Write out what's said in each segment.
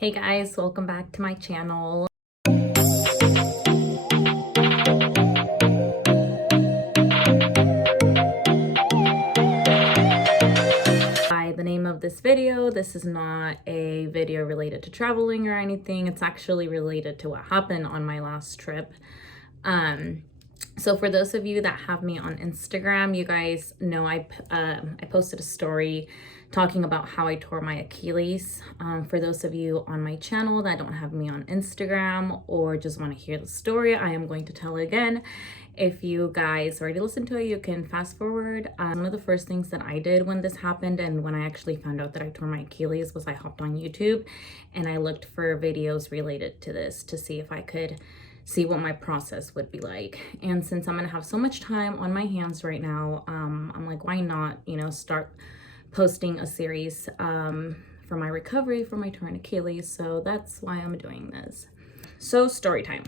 Hey guys, welcome back to my channel. By the name of this video, this is not a video related to traveling or anything. It's actually related to what happened on my last trip. So for those of you that have me on Instagram, you guys know I posted a story talking about how I tore my Achilles. For those of you on my channel that don't have me on Instagram or just want to hear the story, I am going to tell it again. If you guys already listened to it, you can fast forward. One of the first things that I did when this happened and when I actually found out that I tore my Achilles was I hopped on YouTube and I looked for videos related to this to see if I could see what my process would be like. And since I'm gonna have so much time on my hands right now, I'm like, why not, start posting a series for my recovery from my torn Achilles. So that's why I'm doing this. So story time.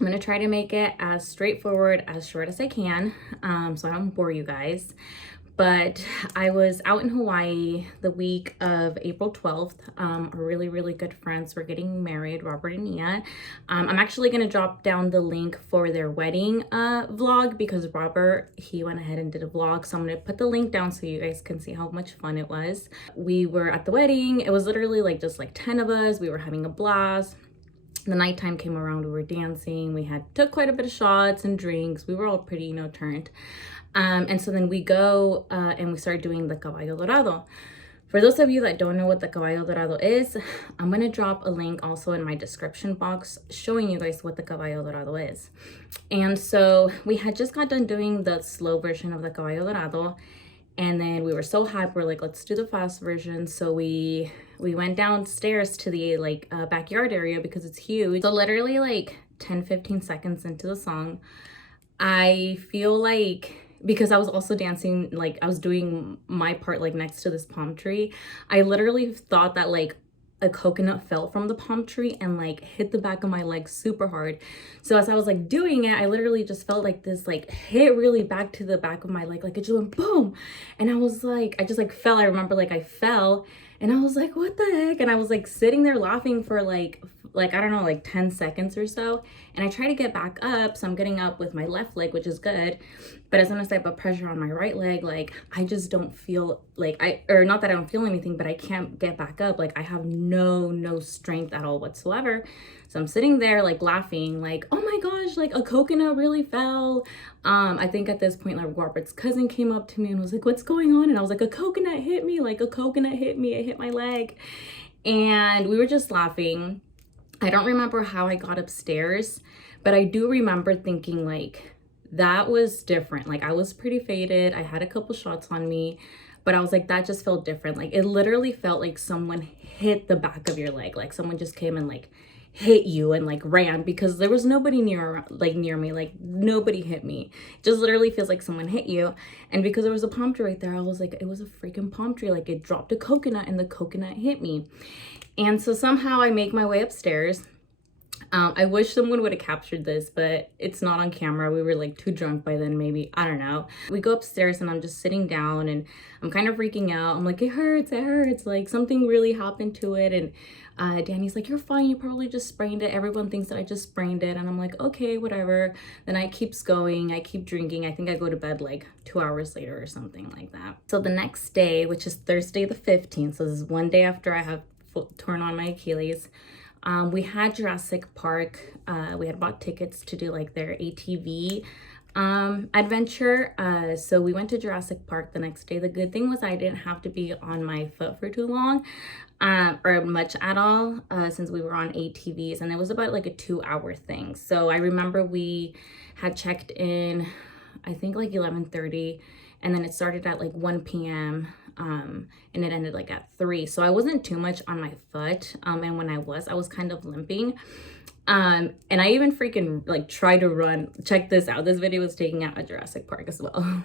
I'm gonna try to make it as straightforward, as short as I can, so I don't bore you guys. But I was out in Hawaii the week of April 12th. Our really good friends were getting married, Robert and Nia. I'm actually going to drop down the link for their wedding vlog because Robert, he went ahead and did a vlog. So I'm going to put the link down so you guys can see how much fun it was. We were at the wedding. It was literally just 10 of us. We were having a blast. The nighttime came around, we were dancing, we took quite a bit of shots and drinks. We were all pretty, turned. And so then we go and we start doing the caballo dorado. For those of you that don't know what the caballo dorado is, I'm going to drop a link also in my description box showing you guys what the caballo dorado is. And so we had just got done doing the slow version of the caballo dorado. And then we were so hyped, we're like, let's do the fast version. So we went downstairs to the backyard area because it's huge. So literally 10-15 seconds into the song, I feel like, because I was also dancing, I was doing my part next to this palm tree, I literally thought that a coconut fell from the palm tree and hit the back of my leg super hard. So as I was doing it, I literally just felt this hit really back to the back of my leg, it just went boom. And I was I just fell. I remember I fell and I was like, what the heck? And I was sitting there laughing for I don't know, 10 seconds or so. And I try to get back up. So I'm getting up with my left leg, which is good. But as soon as I put pressure on my right leg, I just don't feel or not that I don't feel anything, but I can't get back up. I have no strength at all whatsoever. So I'm sitting there laughing, oh my gosh, a coconut really fell. I think at this point, Robert's cousin came up to me and was like, what's going on? And I was like, a coconut hit me, a coconut hit me, it hit my leg. And we were just laughing. I don't remember how I got upstairs, but I do remember thinking that was different. I was pretty faded. I had a couple shots on me, but I was that just felt different. It literally felt like someone hit the back of your leg. Someone just came and hit you and ran, because there was nobody near me. Nobody hit me. It just literally feels like someone hit you. And because there was a palm tree right there, I was it was a freaking palm tree. It dropped a coconut and the coconut hit me. And so somehow I make my way upstairs. I wish someone would have captured this, but it's not on camera. We were too drunk by then, maybe. I don't know. We go upstairs and I'm just sitting down and I'm kind of freaking out. I'm it hurts. Something really happened to it. And Danny's you're fine. You probably just sprained it. Everyone thinks that I just sprained it. And I'm okay, whatever. The night keeps going. I keep drinking. I think I go to bed 2 hours later or something like that. So the next day, which is Thursday the 15th, so this is one day after I have torn on my Achilles, we had Jurassic Park. We had bought tickets to do their ATV adventure. So we went to Jurassic Park the next day. The good thing was I didn't have to be on my foot for too long, or much at all, since we were on ATVs, and it was about a 2-hour thing. So I remember we had checked in, I think 11:30, and then it started at 1 p.m. And it ended at 3. So I wasn't too much on my foot. And when I was kind of limping. And I even freaking tried to run. Check this out. This video was taken out at Jurassic Park as well.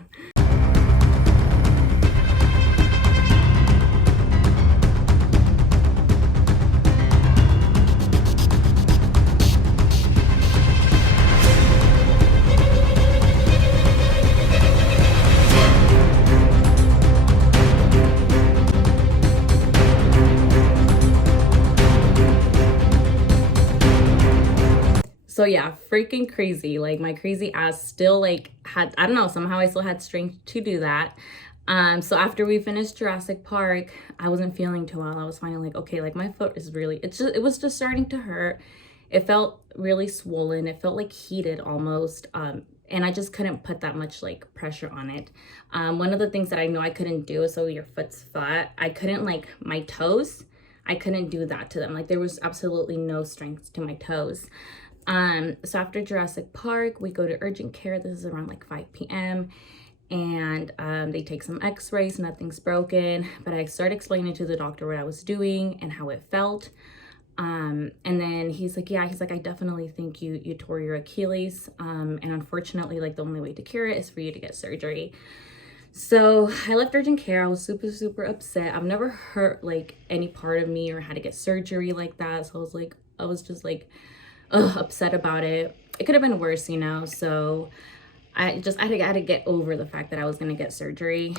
So yeah, freaking crazy. Like my crazy ass still like had, I don't know, somehow I still had strength to do that. So after we finished Jurassic Park, I wasn't feeling too well. I was finding like, okay, like my foot is really, it was just starting to hurt. It felt really swollen. It felt like heated almost. And I just couldn't put that much like pressure on it. One of the things that I know I couldn't do is, so your foot's flat, I couldn't like my toes, I couldn't do that to them. Like there was absolutely no strength to my toes. So after Jurassic Park, we go to urgent care. This is around like 5 p.m. And they take some x-rays, nothing's broken. But I started explaining to the doctor what I was doing and how it felt. And then he's like, yeah, he's like, I definitely think you tore your Achilles. And unfortunately, like the only way to cure it is for you to get surgery. So I left urgent care. I was super, super upset. I've never hurt like any part of me or had to get surgery like that. So I was just like, upset about it. It could have been worse, you know? So I had to get over the fact that I was going to get surgery.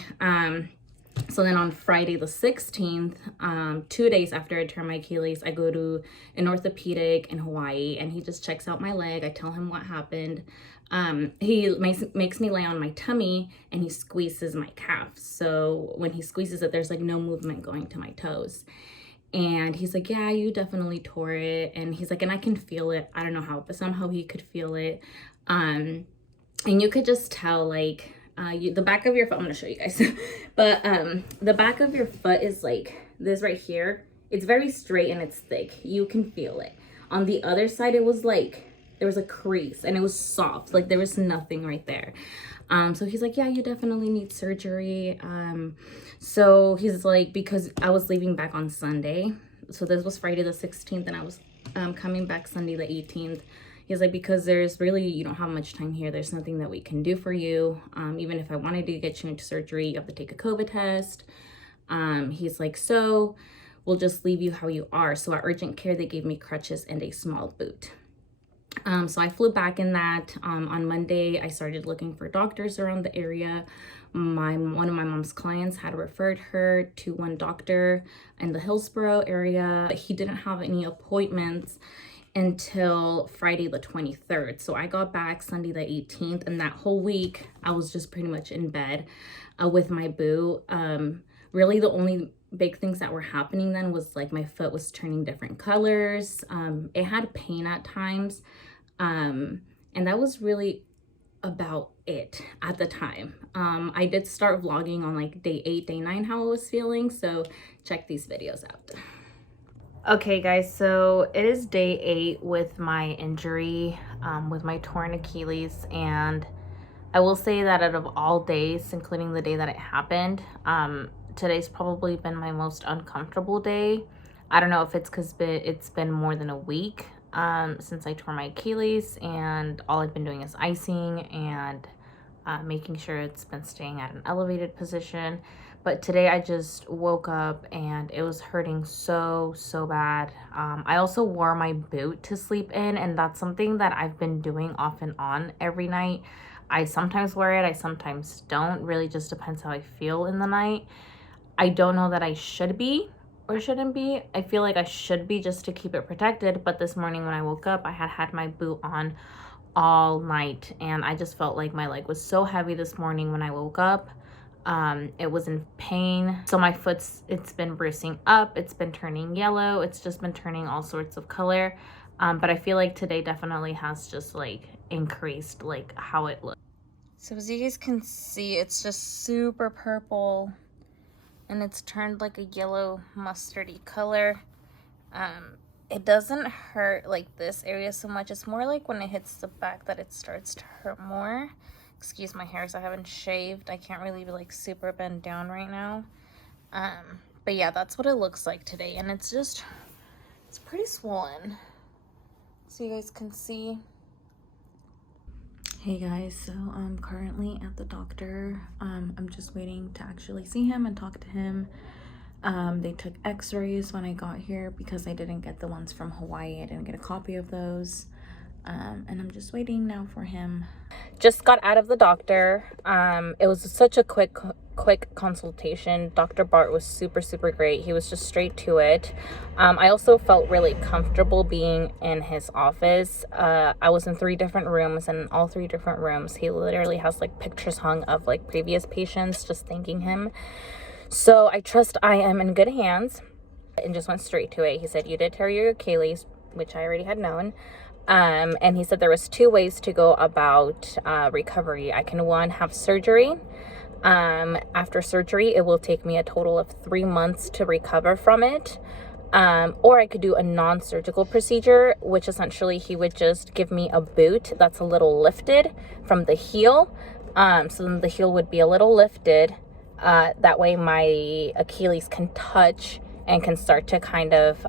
So then on Friday the 16th, 2 days after I tore my Achilles, I go to an orthopedic in Hawaii, and he just checks out my leg. I tell him what happened. He makes me lay on my tummy, and he squeezes my calf. So when he squeezes it, there's like no movement going to my toes. And he's like, yeah, you definitely tore it. And he's like, and I can feel it. I don't know how, but somehow he could feel it. And you could just tell like, the back of your foot, I'm gonna show you guys, but the back of your foot is like this right here. It's very straight and it's thick. You can feel it. On the other side, it was like there was a crease and it was soft. Like there was nothing right there. So he's like, yeah, you definitely need surgery. So he's like, because I was leaving back on Sunday. So this was Friday the 16th and I was coming back Sunday the 18th. He's like, because there's really, you don't have much time here. There's nothing that we can do for you. Even if I wanted to get you into surgery, you have to take a COVID test. He's like, so we'll just leave you how you are. So at urgent care, they gave me crutches and a small boot. So I flew back in that. On Monday, I started looking for doctors around the area. One of my mom's clients had referred her to one doctor in the Hillsborough area. He didn't have any appointments until Friday the 23rd. So I got back Sunday the 18th, and that whole week I was just pretty much in bed with my boo. Really the only big things that were happening then was like my foot was turning different colors. It had pain at times. And that was really about it at the time. I did start vlogging on like day 8, day 9, how I was feeling. So check these videos out. Okay guys, so it is day 8 with my injury, with my torn Achilles, and I will say that out of all days, including the day that it happened, today's probably been my most uncomfortable day. I don't know if it's because it's been more than a week since I tore my Achilles, and all I've been doing is icing and making sure it's been staying at an elevated position. But today I just woke up and it was hurting so bad. I also wore my boot to sleep in, and that's something that I've been doing off and on every night. I sometimes wear it, I sometimes don't. Really just depends how I feel in the night. I don't know that I should be or shouldn't be. I feel like I should be just to keep it protected. But this morning when I woke up, I had my boot on all night, and I just felt like my leg was so heavy this morning when I woke up. It was in pain. So my it's been bruising up, it's been turning yellow, it's just been turning all sorts of color. But I feel like today definitely has just like increased like how it looks. So as you guys can see, it's just super purple and it's turned like a yellow mustardy color. It doesn't hurt like this area so much. It's more like when it hits the back that it starts to hurt more. Excuse my hair, so I haven't shaved. I can't really be like super bent down right now. But yeah, that's what it looks like today. And it's pretty swollen. So you guys can see. Hey guys, so I'm currently at the doctor. I'm just waiting to actually see him and talk to him. They took x-rays when I got here because I didn't get the ones from Hawaii. I didn't get a copy of those. And I'm just waiting now for him. Just got out of the doctor. It was such a quick quick consultation. Dr. Bart was super great. He was just straight to it. I also felt really comfortable being in his office. I was in 3 different rooms, and in all 3 different rooms he literally has like pictures hung of like previous patients just thanking him. So I trust I am in good hands, and just went straight to it. He said, you did tear your Achilles, which I already had known. And he said there was 2 ways to go about recovery. I can, 1, have surgery. After surgery, it will take me a total of 3 months to recover from it. Or I could do a non-surgical procedure, which essentially he would just give me a boot that's a little lifted from the heel. So then the heel would be a little lifted. That way my Achilles can touch and can start to kind of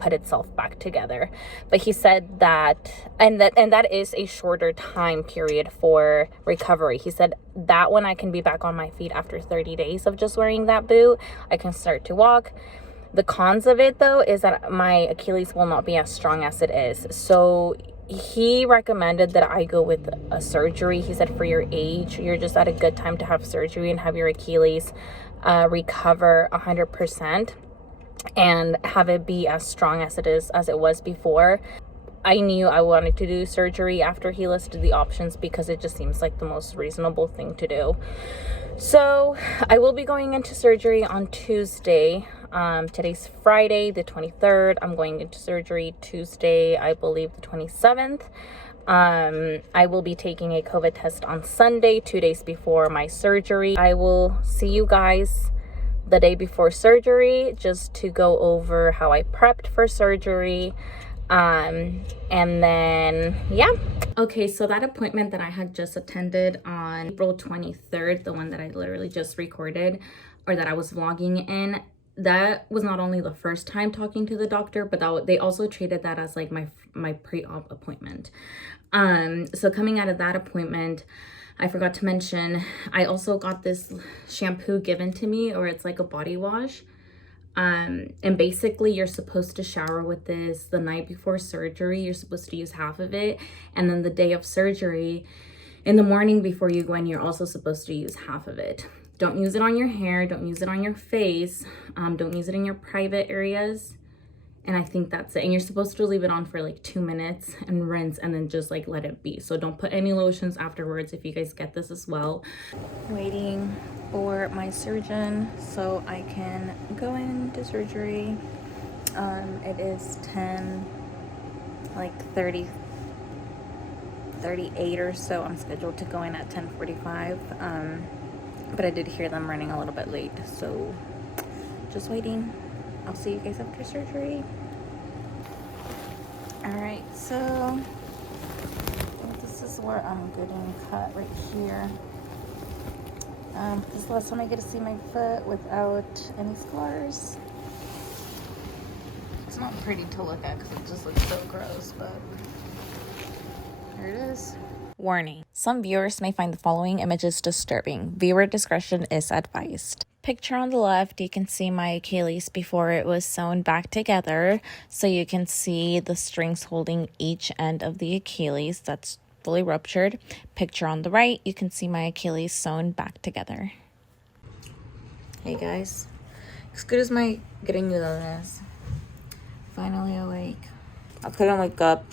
put itself back together. But he said that, and that is a shorter time period for recovery. He said that when I can be back on my feet after 30 days of just wearing that boot, I can start to walk. The cons of it, though, is that my Achilles will not be as strong as it is. So he recommended that I go with a surgery. He said for your age, you're just at a good time to have surgery and have your Achilles recover 100%. And have it be as strong as it was before. I knew I wanted to do surgery after he listed the options because it just seems like the most reasonable thing to do. So I will be going into surgery on Tuesday. Today's Friday, the 23rd. I'm going into surgery Tuesday, I believe the 27th. I will be taking a COVID test on Sunday, 2 days before my surgery. I will see you guys the day before surgery just to go over how I prepped for surgery. And then, yeah. Okay, so that appointment that I had just attended on April 23rd, the one that I literally just recorded, or that I was vlogging in, that was not only the first time talking to the doctor, but they also treated that as like my pre-op appointment. So coming out of that appointment, I forgot to mention, I also got this shampoo given to me, or it's like a body wash. And basically you're supposed to shower with this the night before surgery. You're supposed to use half of it. And then the day of surgery, in the morning before you go in, you're also supposed to use half of it. Don't use it on your hair. Don't use it on your face. Don't use it in your private areas. And I think that's it. And you're supposed to leave it on for like 2 minutes and rinse, and then just like let it be. So don't put any lotions afterwards if you guys get this as well. Waiting for my surgeon so I can go into surgery. It is 38 or so. I'm scheduled to go in at 10:45. But I did hear them running a little bit late, so just waiting. I'll see you guys after surgery. Alright, so this is where I'm getting cut right here. This is the last time I get to see my foot without any scars. It's not pretty to look at because it just looks so gross, but here it is. Warning. Some viewers may find the following images disturbing. Viewer discretion is advised. Picture on the left, you can see my Achilles before it was sewn back together. So you can see the strings holding each end of the Achilles that's fully ruptured. Picture on the right, you can see my Achilles sewn back together. Hey guys, excuse my greñudones. Finally awake. I couldn't wake up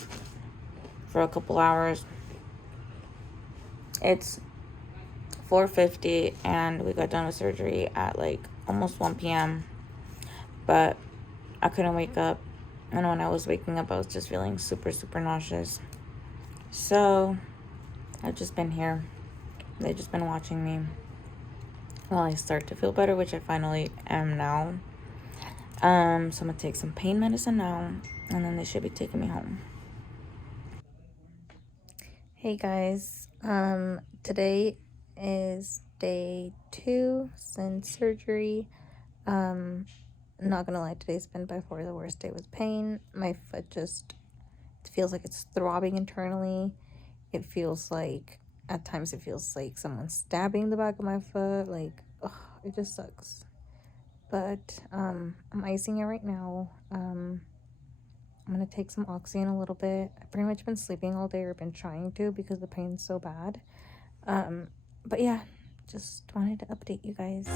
for a couple hours. It's 4:50 and we got done with surgery at like almost 1 p.m. But I couldn't wake up, and when I was waking up I was just feeling super nauseous. So I've just been here. They've just been watching me while I start to feel better, which I finally am now. So I'm gonna take some pain medicine now, and then they should be taking me home. Hey guys, today is day 2 since surgery. Not gonna lie, today's been by far the worst day with pain. My foot just feels like it's throbbing internally. It feels like, at times it feels like someone's stabbing the back of my foot. Like, ugh, it just sucks. But I'm icing it right now. I'm gonna take some oxy in a little bit. I've pretty much been sleeping all day, or been trying to, because the pain's so bad. But yeah, just wanted to update you guys.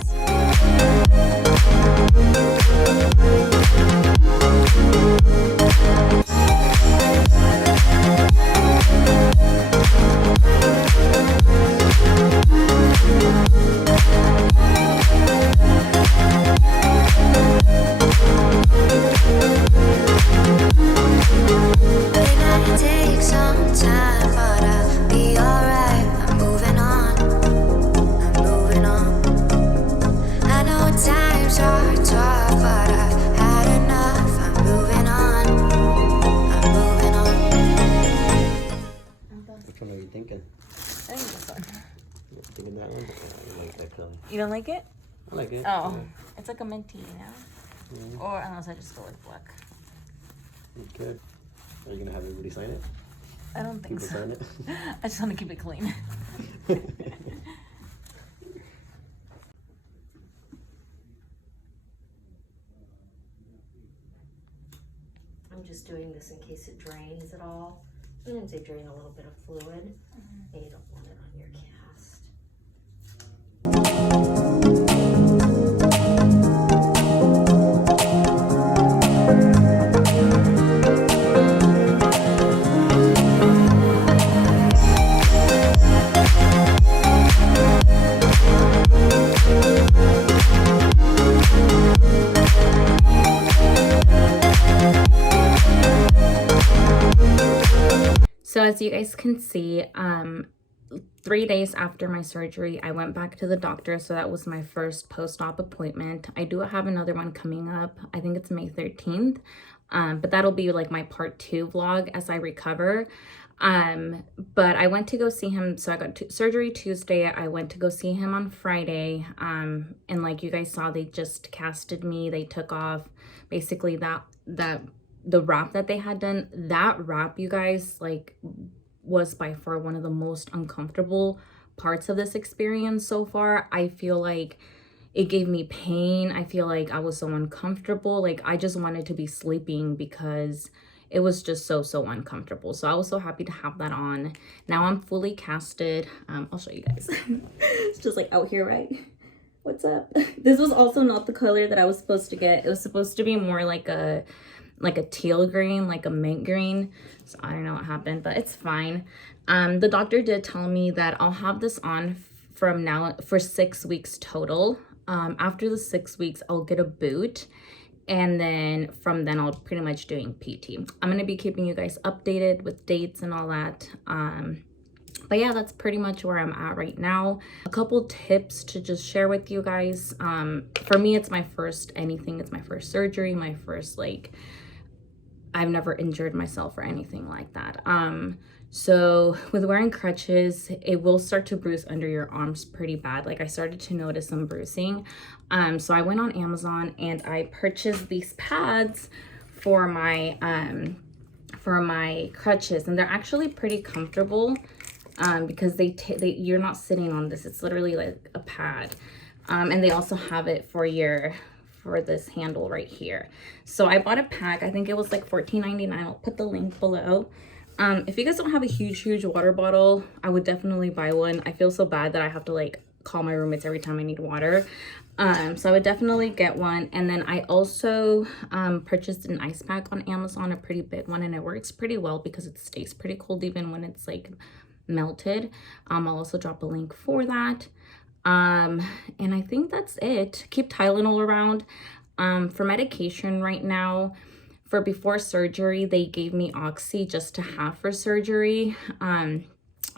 Take some time, but I'll be alright. I'm moving on. I'm moving on. I know times are tough, but I've had enough. I'm moving on. I'm moving on. Which one are you thinking? I think this one. You're thinking that one? I like that color. You don't like it? I like it. Oh, Yeah. it's like a minty, you know? Yeah. Or unless I just go with black. You could. Are you gonna have everybody sign it? I don't think People so. sign it? I just want to keep it clean. I'm just doing this in case it drains at all. Sometimes they drain a little bit of fluid, and you don't want it on your cast. So as you guys can see, 3 days after my surgery, I went back to the doctor. So that was my first post-op appointment. I do have another one coming up. I think it's May 13th. But that'll be like my part 2 vlog as I recover. But I went to go see him. So I got surgery Tuesday. I went to go see him on Friday. And like you guys saw, they just casted me. They took off basically the wrap that they had done. That wrap, you guys, like, was by far one of the most uncomfortable parts of this experience so far. I feel like it gave me pain. I feel like I was so uncomfortable. Like, I just wanted to be sleeping because it was just so uncomfortable. So I was so happy to have that on. Now I'm fully casted. I'll show you guys. It's just like out here, right? What's up? This was also not the color that I was supposed to get. It was supposed to be more like a teal green, like a mint green. So I don't know what happened, but it's fine. The doctor did tell me that I'll have this on from now for 6 weeks total. After the 6 weeks, I'll get a boot. And then from then I'll pretty much doing PT. I'm going to be keeping you guys updated with dates and all that. But yeah, that's pretty much where I'm at right now. A couple tips to just share with you guys. For me, it's my first anything. It's my first surgery, my first, like, I've never injured myself or anything like that. So with wearing crutches, it will start to bruise under your arms pretty bad. Like, I started to notice some bruising. So I went on Amazon and I purchased these pads for my crutches, and they're actually pretty comfortable because you're not sitting on this. It's literally like a pad. And they also have it for this handle right here. So I bought a pack. I think it was like $14.99. I'll put the link below. If you guys don't have a huge water bottle, I would definitely buy one. I feel so bad that I have to like call my roommates every time I need water. So I would definitely get one. And then I also purchased an ice pack on Amazon, a pretty big one, and it works pretty well because it stays pretty cold even when it's like melted. I'll also drop a link for that. And I think that's it. Keep Tylenol around. For medication right now, for before surgery, they gave me Oxy just to have for surgery. And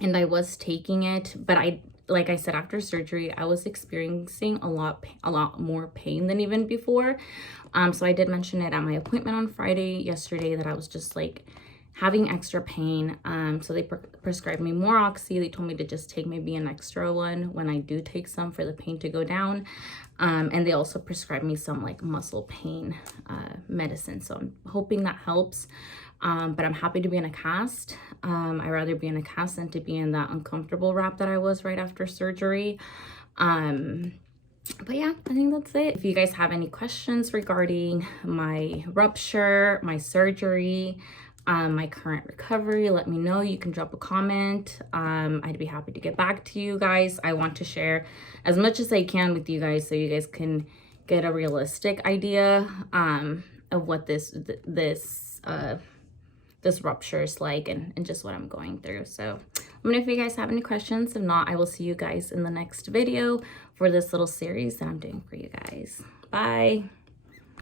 I was taking it, but like I said, after surgery, I was experiencing a lot more pain than even before. So I did mention it at my appointment on Friday yesterday that I was just like having extra pain. So they prescribed me more Oxy. They told me to just take maybe an extra one when I do take some for the pain to go down. And they also prescribed me some like muscle pain medicine. So I'm hoping that helps. But I'm happy to be in a cast. I'd rather be in a cast than to be in that uncomfortable wrap that I was right after surgery. But yeah, I think that's it. If you guys have any questions regarding my rupture, my surgery, my current recovery. Let me know. You can drop a comment. I'd be happy to get back to you guys. I want to share as much as I can with you guys so you guys can get a realistic idea of what this rupture is like and just what I'm going through. So let me know if you guys have any questions. If not, I will see you guys in the next video for this little series that I'm doing for you guys. Bye.